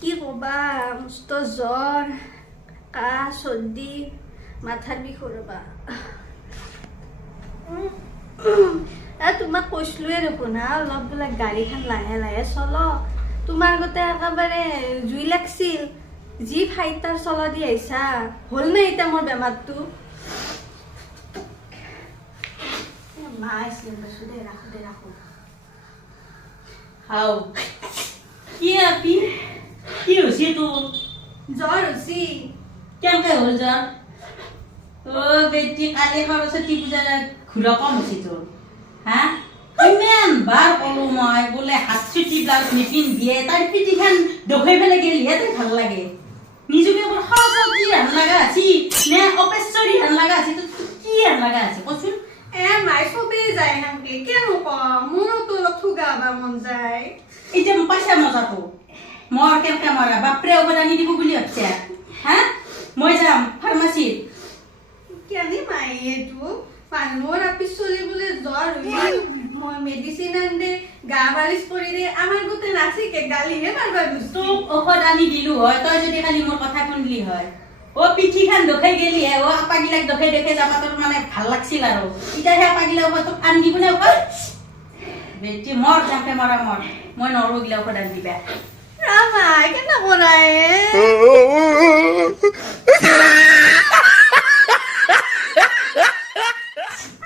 কি কবা মস্ত জ্বৰ কাহ চৰ্দি মাথাৰ বিষ ৰবা তোমাক কৈছিলোৱে দেখোন হা অলপ বোলে গাড়ীখন লাহে লাহে চল তোমাৰ গতে একেবাৰে জুই লাগছিল যি ফাইটাৰ চল দি আহিছা হ'ল নে এতিয়া মোৰ বেমাৰটো মা আছিল বাচু দে ৰাখো হাও কি আপি কি হৈছে তোৰ জ্বৰ হৈছে কেনেকৈ হ'ল জ্বৰ বেটি কালি সৰস্বতী পূজাৰ ঘূৰা কম হৈছে তোৰ হা কিমান বাৰ ক'লো মই বোলে হাত চুটি ব্লাউজ নিপিন্ধিয়ে তাইৰ পিঠিখন দখাই পেলাই গেলিহে তাই ভাল লাগে নিজকে বৰ সৰস্বতী হেন লগা আছি নে অপেশ্বৰী হেন লগা আছি তোৰ কি হেন লগা আছে কচোন মাই চবেই যায় সেনেকে কিয়নো কম মোৰোতো অলপ থুগাবা মন যায় এতিয়া পাইছা মজাটো মোৰ কেনেকৈ মৰা বাপৰে ঔষধ আনি দিব বুলি ভাবছে হা মই যাম ফাৰ্মাচীত কেনে মাই এইটো মানুহৰ আপি চলি বোলে জ্বৰ মই মেডিচিন আন দে গা বাৰিচ কৰি দে আমাৰ গোটে নাচিকে গালিহে মাৰবা গুচি তোক ঔষধ আনি দিলো হয় তই যদি খালি মোৰ কথা শুনলি হয় পিঠিখন দখাই গেলিহে আপাগিলাক দখাই দেখে যাবা তোৰ মানে ভাল লাগছিল আৰু এতিয়া সেই আপাগিলা ঔষধ তোক আনি দিবনে ঔষধ বেটি মৰ যাকে মৰা মৰ মই নৰো গিলা ঔষধ আনি দিবা ৰামাই কেনে কৰাই